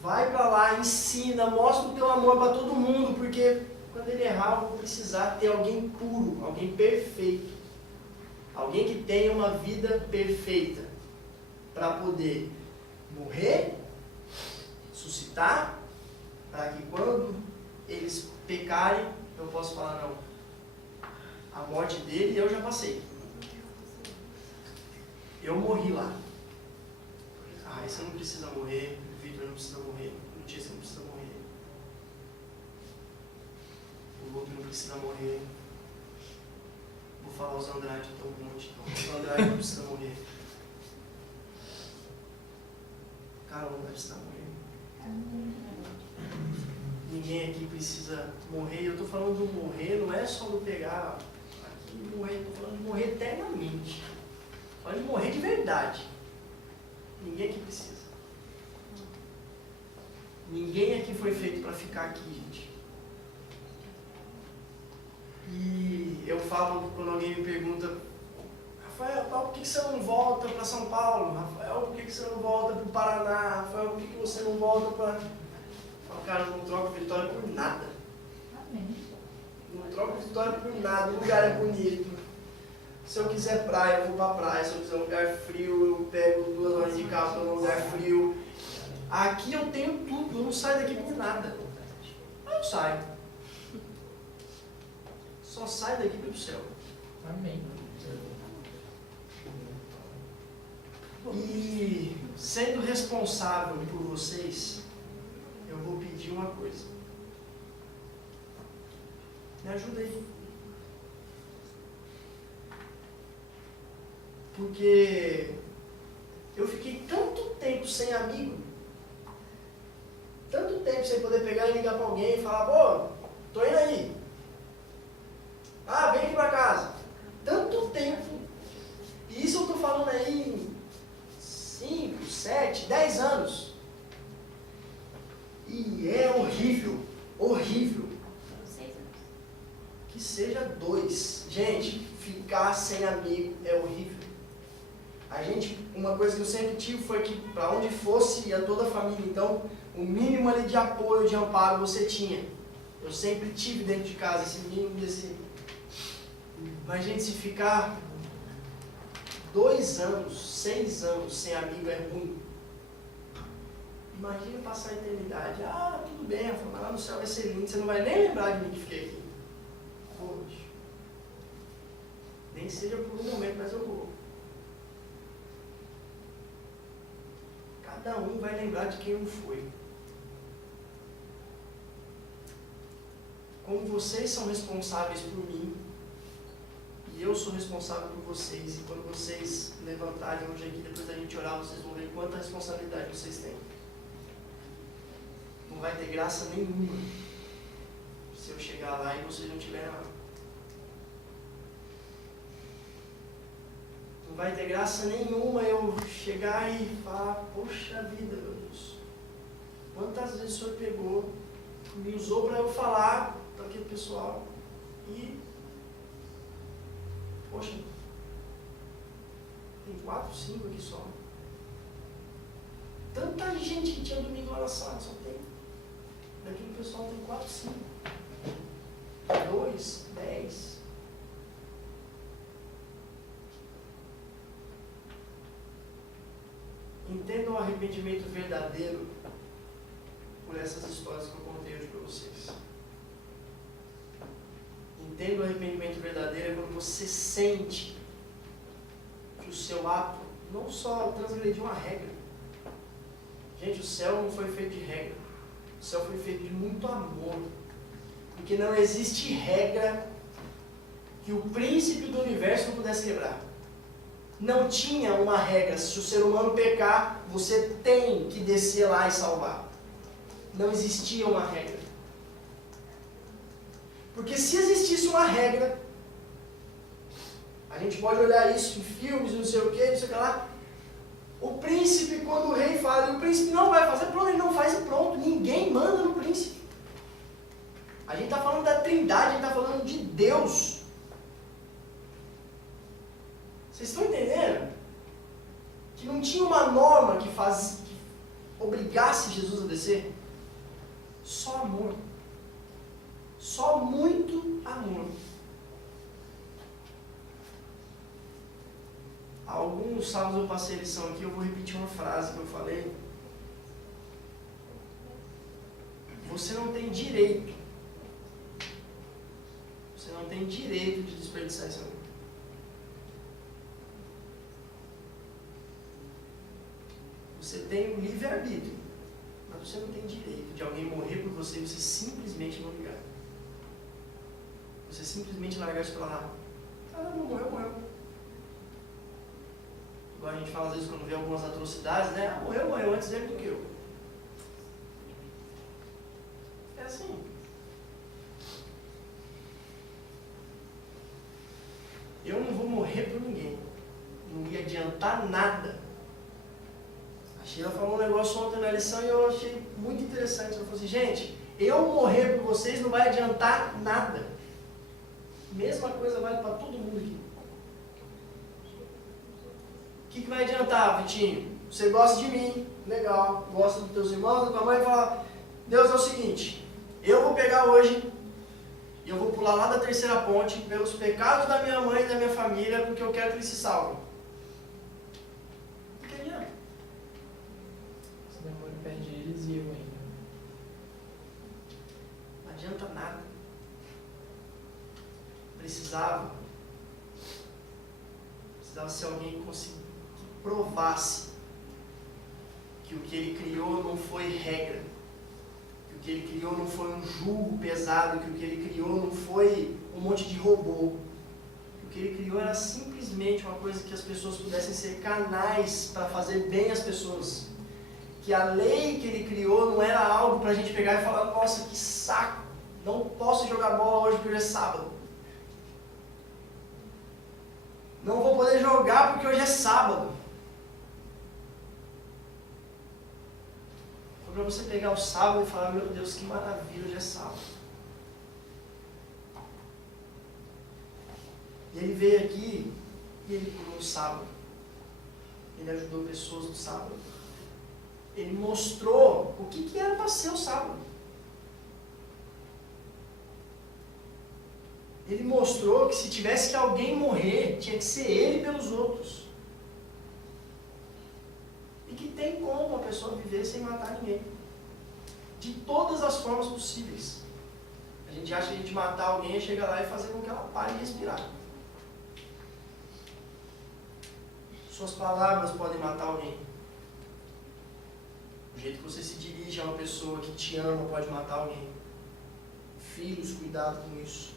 vai pra lá, ensina, mostra o teu amor para todo mundo, porque quando ele errar, eu vou precisar ter alguém puro, alguém perfeito. Alguém que tenha uma vida perfeita para poder morrer, suscitar, para que quando eles pecarem, eu posso falar, não, a morte dele eu já passei. Eu morri lá. Ah, você não precisa morrer, o Vitor não precisa morrer, o Notícia não precisa morrer. O Luke não precisa morrer. Vou falar os Andrade, então um monte. Então. O Andrade não precisa morrer. Carol não precisa morrer. Ninguém aqui precisa morrer. E eu estou falando do morrer, não é só do pegar aqui e morrer. Estou falando de morrer eternamente. Pode morrer de verdade. Ninguém aqui precisa. Ninguém aqui foi feito para ficar aqui, gente. E eu falo quando alguém me pergunta, Rafael, por que você não volta para São Paulo? Rafael, por que você não volta para o Paraná? Rafael, por que você não volta para... Cara, eu não troco Vitória por nada. Amém. Não troco Vitória por nada. O lugar é bonito. Se eu quiser praia, eu vou pra praia. Se eu quiser um lugar frio, eu pego 2 horas de carro para um lugar frio. Aqui eu tenho tudo. Eu não saio daqui por nada. Mas eu saio. Só saio daqui pelo céu. Amém. E sendo responsável por vocês, eu vou pedir uma coisa. Me ajuda aí. Porque eu fiquei tanto tempo sem amigo, tanto tempo sem poder pegar e ligar para alguém e falar, pô, tô indo aí. Ah, vem aqui para casa. Tanto tempo. E isso eu tô falando aí em 5, 7, 10 anos. E é horrível, horrível. Que seja 2. Gente, ficar sem amigo é horrível. Uma coisa que eu sempre tive foi que para onde fosse ia toda a família, então o mínimo ali de apoio, de amparo você tinha. Eu sempre tive dentro de casa esse mínimo desse... Mas gente, se ficar 2 anos, 6 anos sem amigo é ruim. Imagina passar a eternidade. Ah, tudo bem, mas lá no céu vai ser lindo, você não vai nem lembrar de mim que fiquei aqui. Poxa. Nem seja por um momento, mas eu vou. Cada um vai lembrar de quem não foi. Como vocês são responsáveis por mim, e eu sou responsável por vocês, e quando vocês levantarem hoje aqui, depois da gente orar, vocês vão ver quanta responsabilidade vocês têm. Não vai ter graça nenhuma se eu chegar lá e vocês não estiverem lá. Não vai ter graça nenhuma eu chegar e falar, poxa vida, meu Deus, quantas vezes o Senhor pegou, me usou para eu falar para aquele pessoal e, poxa, tem 4, 5 aqui só. Tanta gente que tinha domingo lá na sala, só tem. Daquele pessoal tem 4, 5. 2, 10. Entendam o arrependimento verdadeiro por essas histórias que eu contei hoje para vocês. Entenda o arrependimento verdadeiro é quando você sente que o seu ato não só transgrediu uma regra. Gente, o céu não foi feito de regra. O céu foi feito de muito amor. Porque não existe regra que o príncipe do universo não pudesse quebrar. Não tinha uma regra. Se o ser humano pecar, você tem que descer lá e salvar. Não existia uma regra. Porque se existisse uma regra, a gente pode olhar isso em filmes, não sei o que, não sei o que lá. O príncipe, quando o rei fala, e o príncipe não vai fazer, pronto, ele não faz e pronto. Ninguém manda no príncipe. A gente está falando da Trindade, a gente está falando de Deus. Vocês estão entendendo? Que não tinha uma norma que obrigasse Jesus a descer. Só amor. Só muito amor. Alguns sábados eu passei a lição aqui, eu vou repetir uma frase que eu falei. Você não tem direito. Você não tem direito de desperdiçar esse amor. Você tem o livre-arbítrio, mas você não tem direito de alguém morrer por você e você simplesmente não ligar. Você simplesmente largar isso pra lá. Caramba, morreu, morreu. Igual a gente fala às vezes quando vê algumas atrocidades, né? Ah, morreu, morreu antes dele do que eu. É assim. Eu não vou morrer por ninguém. Não ia adiantar nada. A Sheila falou um negócio ontem na lição e eu achei muito interessante. Ela falou assim, gente, eu morrer por vocês não vai adiantar nada. Mesma coisa vale para todo mundo aqui. O que vai adiantar, Vitinho? Você gosta de mim, legal, gosta dos teus irmãos, da tua mãe, e fala, Deus é o seguinte, eu vou pegar hoje e eu vou pular lá da terceira ponte pelos pecados da minha mãe e da minha família, porque eu quero que eles se salvem. O que adianta? Se o demônio perde eles e eu ainda. Não adianta nada. Precisava ser alguém que provasse que o que ele criou não foi regra, que o que ele criou não foi um jugo pesado, que o que ele criou não foi um monte de robô. O que ele criou era simplesmente uma coisa que as pessoas pudessem ser canais para fazer bem às pessoas. Que a lei que ele criou não era algo para a gente pegar e falar, nossa, que saco, não posso jogar bola hoje porque hoje é sábado. Não vou poder jogar porque hoje é sábado. Foi para você pegar o sábado e falar, meu Deus, que maravilha, hoje é sábado. E ele veio aqui e ele curou o sábado. Ele ajudou pessoas no sábado. Ele mostrou o que era para ser o sábado. Ele mostrou que se tivesse que alguém morrer, tinha que ser ele pelos outros. E que tem como uma pessoa viver sem matar ninguém. De todas as formas possíveis. A gente acha que a gente matar alguém é chegar lá e fazer com que ela pare de respirar. Suas palavras podem matar alguém. O jeito que você se dirige a uma pessoa que te ama pode matar alguém. Filhos, cuidado com isso.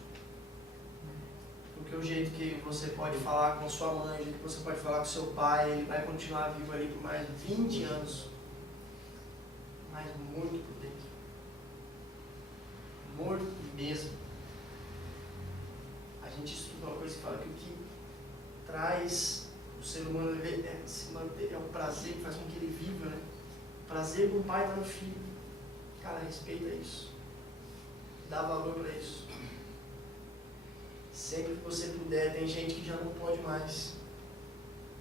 Porque o jeito que você pode falar com sua mãe, o jeito que você pode falar com seu pai, ele vai continuar vivo ali por mais 20 anos. Mas muito por dentro. Morto mesmo. A gente estuda uma coisa que fala que o que traz o ser humano se manter, é o prazer que faz com que ele viva, né? O prazer do pai dar no filho. Cara, respeita isso. Dá valor para isso. Sempre que você puder, tem gente que já não pode mais.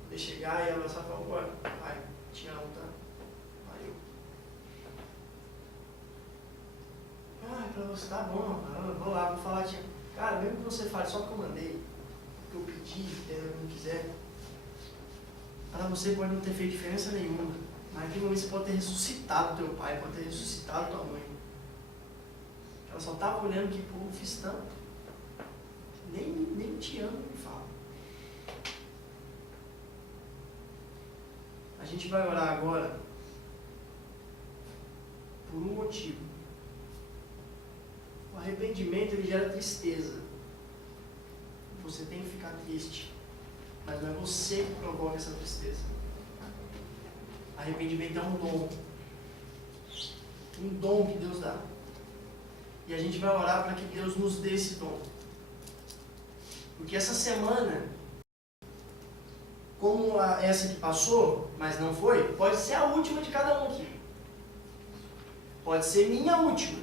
Poder chegar e abraçar e falar, bora, pai, te amo, tá? Valeu. Ah, pra você tá bom, vou lá, vou falar, tia. Cara, mesmo que você fale só que eu mandei, que eu pedi, entendeu? Que não quiser, para você pode não ter feito diferença nenhuma. Mas naquele momento você pode ter ressuscitado teu pai, pode ter ressuscitado tua mãe. Ela só estava olhando que, pô, eu fiz tanto. Nem te amo, me fala. A gente vai orar agora por um motivo. O arrependimento, ele gera tristeza. Você tem que ficar triste. Mas não é você que provoca essa tristeza. Arrependimento é um dom. Um dom que Deus dá. E a gente vai orar para que Deus nos dê esse dom. Porque essa semana, como essa que passou, mas não foi, pode ser a última de cada um aqui. Pode ser minha última.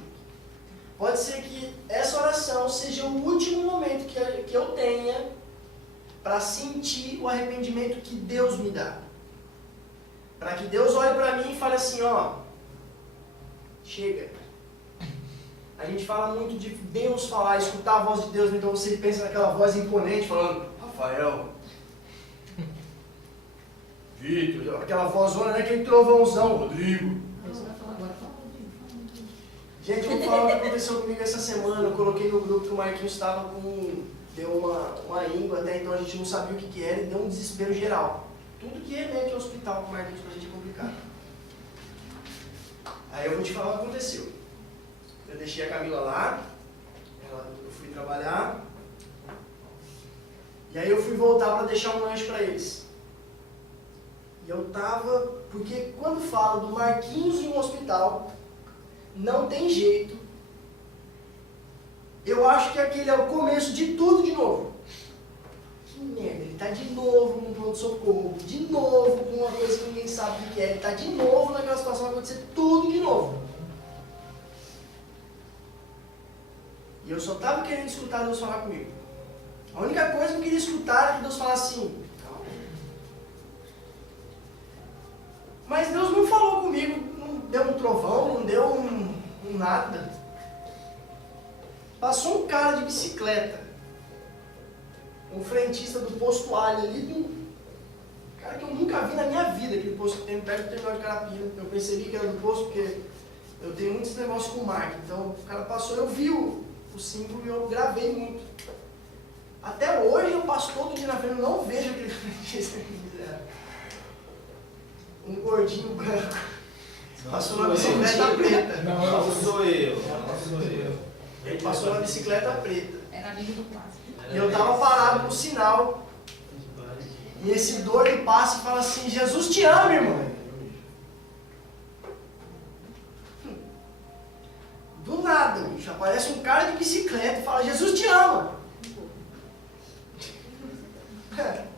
Pode ser que essa oração seja o último momento que eu tenha para sentir o arrependimento que Deus me dá. Para que Deus olhe para mim e fale assim, ó, chega. A gente fala muito de Deus falar, escutar a voz de Deus, então você pensa naquela voz imponente falando, Rafael, Vitor, aquela vozona, né? Aquele trovãozão, Rodrigo. Você vai falar agora, fala Rodrigo, fala Rodrigo. Gente, eu vou falar o que aconteceu comigo essa semana. Eu coloquei no grupo que o Marquinhos estava com... Deu uma íngua, até então a gente não sabia o que era e deu um desespero geral. Tudo que remete ao hospital com o Marquinhos pra gente é complicado. Aí eu vou te falar o que aconteceu. Eu deixei a Camila lá, eu fui trabalhar, e aí eu fui voltar para deixar um lanche para eles. E eu tava, porque quando fala do Marquinhos em um hospital, não tem jeito. Eu acho que aquele é o começo de tudo de novo. Que merda, ele tá de novo no pronto-socorro, de novo com uma coisa que ninguém sabe o que é, ele tá de novo naquela situação, vai acontecer tudo de novo. E eu só tava querendo escutar Deus falar comigo. A única coisa que eu queria escutar era que Deus falasse assim, calma. Mas Deus não falou comigo, não deu um trovão, não deu um nada. Passou um cara de bicicleta, um frentista do posto Alho ali, um cara que eu nunca vi na minha vida, aquele posto que tem perto do terminal de Carapina. Eu percebi que era do posto porque eu tenho muitos negócios com marca. Então o cara passou, eu vi o símbolo e eu gravei muito. Até hoje eu passo todo dia na frente, eu não vejo aquele frentista. Um gordinho branco. Passou na bicicleta preta. Não sou eu. Ele passou na bicicleta preta. Era amigo do clássico. E eu tava parado no sinal. E esse doido passa e fala assim, Jesus te ama, irmão. Do nada, bicho, aparece um cara de bicicleta e fala, Jesus te ama. Aí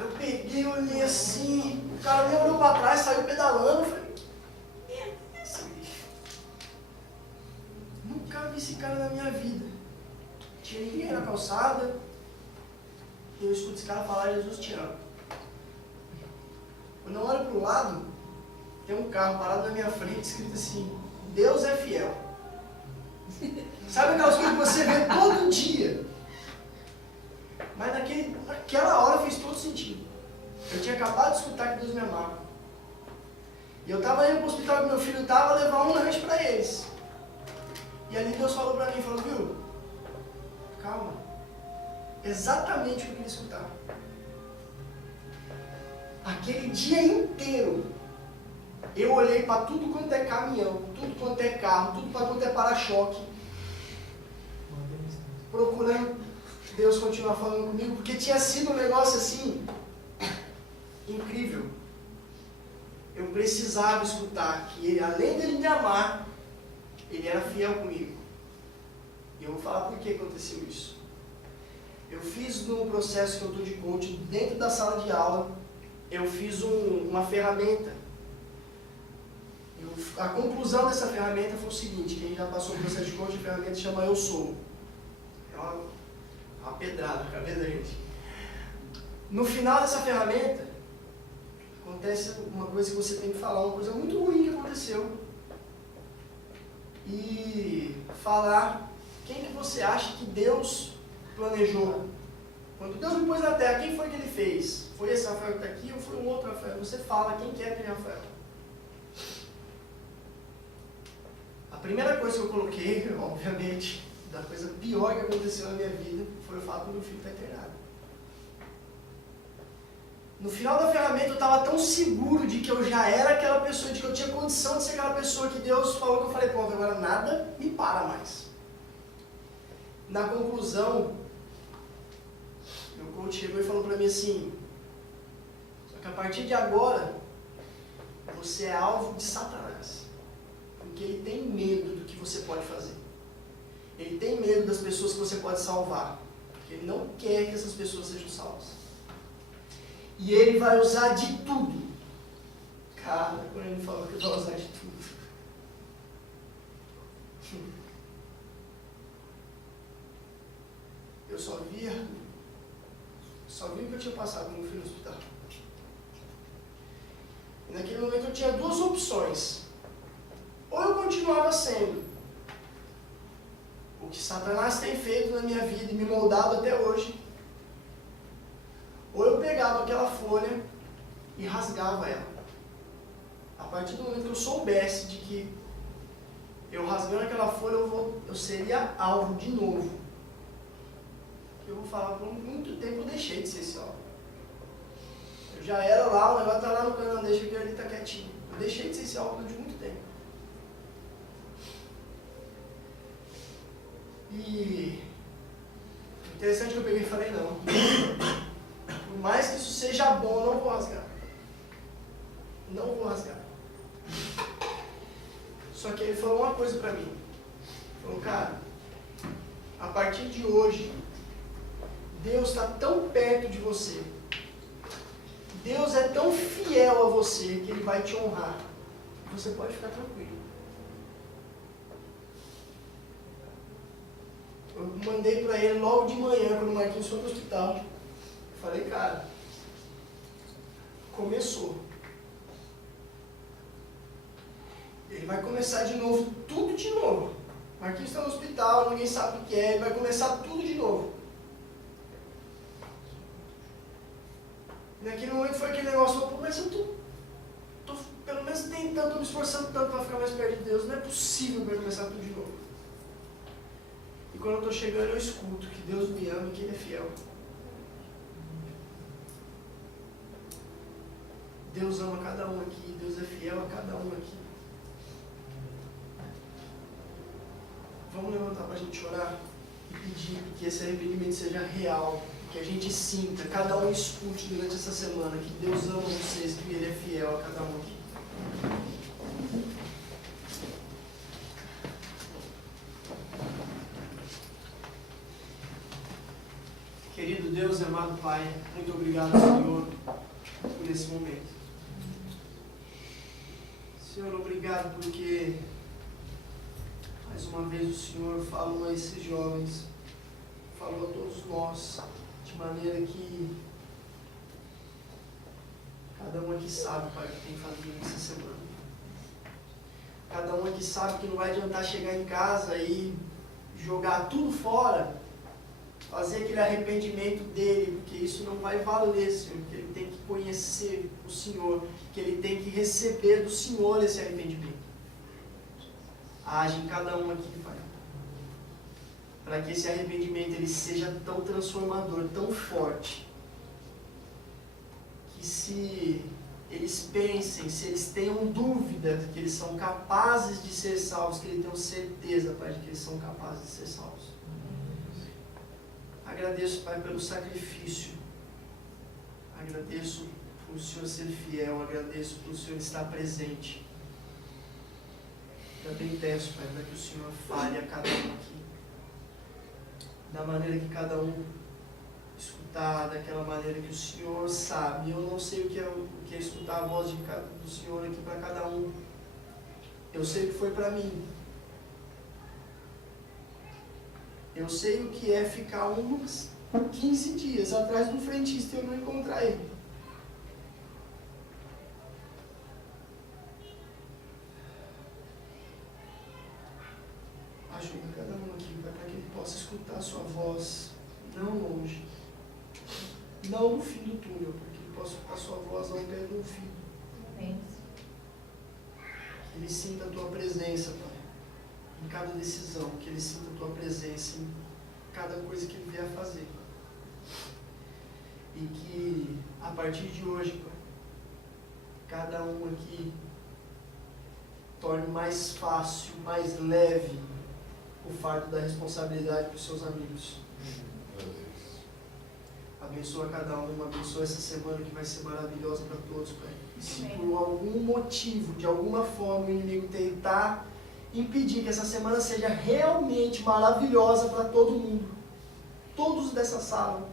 eu peguei, olhei assim, o cara nem olhou pra trás, saiu pedalando, eu falei, que merda é essa, bicho? Nunca vi esse cara na minha vida. Não tinha ninguém na calçada, e eu escuto esse cara falar, Jesus te ama. Quando eu olho pro lado, tem um carro parado na minha frente, escrito assim, Deus é fiel. Sabe aquelas coisas que você vê todo dia? Mas naquela hora fez todo sentido. Eu tinha acabado de escutar que Deus me amava. E eu estava indo para o hospital que meu filho estava levar um lanche para eles. E ali Deus falou para mim, falou, viu? Calma. Exatamente o que eu queria escutar. Aquele dia inteiro, eu olhei para tudo quanto é caminhão, tudo quanto é carro, tudo quanto é para-choque, procurando Deus continuar falando comigo, porque tinha sido um negócio assim, incrível. Eu precisava escutar que ele, além dele me amar, ele era fiel comigo. E eu vou falar por que aconteceu isso. Eu fiz no processo que eu estou de coaching, dentro da sala de aula, eu fiz uma ferramenta. A conclusão dessa ferramenta foi o seguinte, quem já passou o processo de coaching, a ferramenta chama Eu Sou. É uma pedrada na cabeça da gente. No final dessa ferramenta, acontece uma coisa que você tem que falar, uma coisa muito ruim que aconteceu. E falar quem que você acha que Deus planejou. Quando Deus me pôs na terra, quem foi que ele fez? Foi esse Rafael que está aqui ou foi um outro Rafael? Você fala quem que é aquele Rafael. A primeira coisa que eu coloquei, obviamente, da coisa pior que aconteceu na minha vida, foi o fato do meu filho estar internado. No final da ferramenta eu estava tão seguro de que eu já era aquela pessoa, de que eu tinha condição de ser aquela pessoa que Deus falou, que eu falei, pronto, agora nada me para mais. Na conclusão, meu coach chegou e falou para mim assim, só que a partir de agora, você é alvo de Satanás. Porque ele tem medo do que você pode fazer. Ele tem medo das pessoas que você pode salvar. Porque ele não quer que essas pessoas sejam salvas. E ele vai usar de tudo. Cara, quando ele falou que vai usar de tudo. eu só via o que eu tinha passado quando eu fui no hospital. E naquele momento eu tinha duas opções. Ou eu continuava sendo o que Satanás tem feito na minha vida e me moldado até hoje, ou eu pegava aquela folha e rasgava ela. A partir do momento que eu soubesse de que eu rasgando aquela folha eu seria alvo de novo. Eu vou falar, por muito tempo eu deixei de ser esse alvo. Eu já era lá, o negócio tá lá no canal, deixa que ele tá quietinho. Eu deixei de ser esse alvo durante muito tempo. E interessante que eu peguei e falei, não. Por mais que isso seja bom, eu não vou rasgar. Não vou rasgar. Só que ele falou uma coisa pra mim. Ele falou, cara, a partir de hoje, Deus está tão perto de você. Deus é tão fiel a você que Ele vai te honrar. Você pode ficar tranquilo. Eu mandei para ele logo de manhã, quando o Marquinhos foi para o hospital. Eu falei, cara, começou. Ele vai começar de novo, tudo de novo. O Marquinhos está no hospital, ninguém sabe o que é, ele vai começar tudo de novo. E naquele momento foi aquele negócio, pô, mas eu tô pelo menos tentando, tô me esforçando tanto para ficar mais perto de Deus, não é possível para começar tudo de novo. E quando eu estou chegando, eu escuto que Deus me ama e que Ele é fiel. Deus ama cada um aqui, Deus é fiel a cada um aqui. Vamos levantar para a gente orar e pedir que esse arrependimento seja real, que a gente sinta, cada um escute durante essa semana que Deus ama vocês, que Ele é fiel a cada um aqui. Querido Deus e amado Pai, muito obrigado, Senhor, por esse momento. Senhor, obrigado porque mais uma vez o Senhor falou a esses jovens, falou a todos nós, de maneira que cada um aqui sabe, Pai, o que tem que fazer nessa semana. Cada um aqui sabe que não vai adiantar chegar em casa e jogar tudo fora, fazer aquele arrependimento dele, porque isso não vai valer, Senhor, porque ele tem que conhecer o Senhor, que ele tem que receber do Senhor esse arrependimento. Age em cada um aqui, Pai, para que esse arrependimento ele seja tão transformador, tão forte, que se eles pensem, se eles tenham dúvida que eles são capazes de ser salvos, que eles tenham certeza, Pai, de que eles são capazes de ser salvos. Agradeço, Pai, pelo sacrifício. Agradeço por o Senhor ser fiel. Agradeço por o Senhor estar presente. Também peço, Pai, para que o Senhor fale a cada um aqui, da maneira que cada um escutar, daquela maneira que o Senhor sabe. Eu não sei o que é escutar a voz do Senhor aqui para cada um. Eu sei o que foi para mim. Eu sei o que é ficar uns 15 dias atrás do frentista e eu não encontrar ele. Ajuda cada um aqui, Pai, para que ele possa escutar a sua voz, não longe, não no fim do túnel, para que ele possa escutar a sua voz ao pé do fim. Amém. Que ele sinta a tua presença, Pai, em cada decisão, que ele sinta a tua presença em cada coisa que ele vier a fazer. E que, a partir de hoje, Pai, cada um aqui torne mais fácil, mais leve o fardo da responsabilidade para os seus amigos. Abençoa cada um, abençoa essa semana que vai ser maravilhosa para todos, Pai. E se por algum motivo, de alguma forma, o inimigo tentar impedir que essa semana seja realmente maravilhosa para todo mundo, todos dessa sala,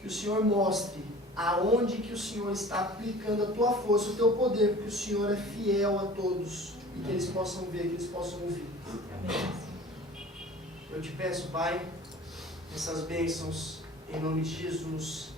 que o Senhor mostre aonde que o Senhor está aplicando a tua força, o teu poder, porque o Senhor é fiel a todos, e que eles possam ver, que eles possam ouvir. Eu te peço, Pai, essas bênçãos em nome de Jesus.